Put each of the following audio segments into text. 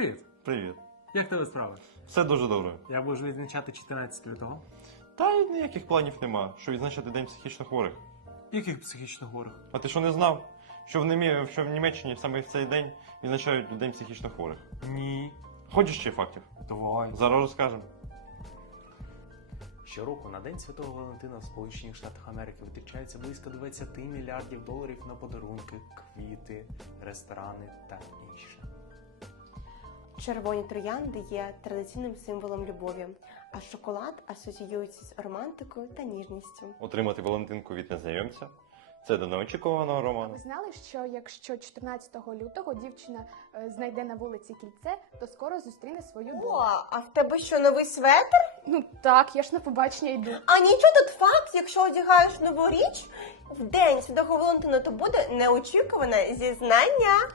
Привіт! Привіт. Як тебе справи? Все дуже добре. Я буду відзначати 14 лютого. Та й ніяких планів нема, що відзначати День психічно хворих. Яких психічно хворих? А ти що не знав? Що в, Немі... що в Німеччині саме в цей день відзначають День психічно хворих. Ні. Хочеш ще фактів? Давай. Зараз розкажемо. Щороку на День Святого Валентина в Сполучених Штатах Америки витрачається близько 20 мільярдів доларів на подарунки, квіти, ресторани та інше. Червоні троянди є традиційним символом любові, а шоколад асоціюється з романтикою та ніжністю. Отримати Валентинку від незнайомця. Це до неочікуваного роману. Ви знали, що якщо 14 лютого дівчина е, знайде на вулиці кільце, то скоро зустріне свою долю? О, а в тебе що, новий светр? Ну так, я ж на побачення йду. А нічого тут факт, якщо одягаєш нову річ, в день святого Валентина, то буде неочікуване зізнання.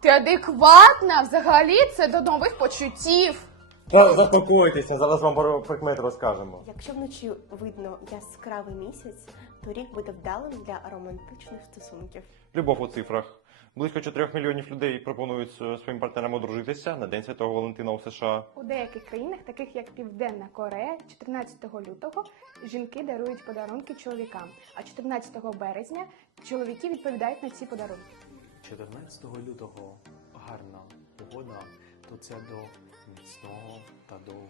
Ти адекватна? Взагалі це до нових почуттів. Заспокойтеся, зараз вам пару прикмет розкажемо. Якщо вночі видно яскравий місяць, то рік буде вдалим для романтичних стосунків. Любов у цифрах. Близько 4 мільйонів людей пропонують е, своїм партнерам одружитися на День Святого Валентина у США. У деяких країнах, таких як Південна Корея, 14 лютого жінки дарують подарунки чоловікам, а 14 березня чоловіки відповідають на ці подарунки. 14 лютого гарна погода, то це до міцного та кохання.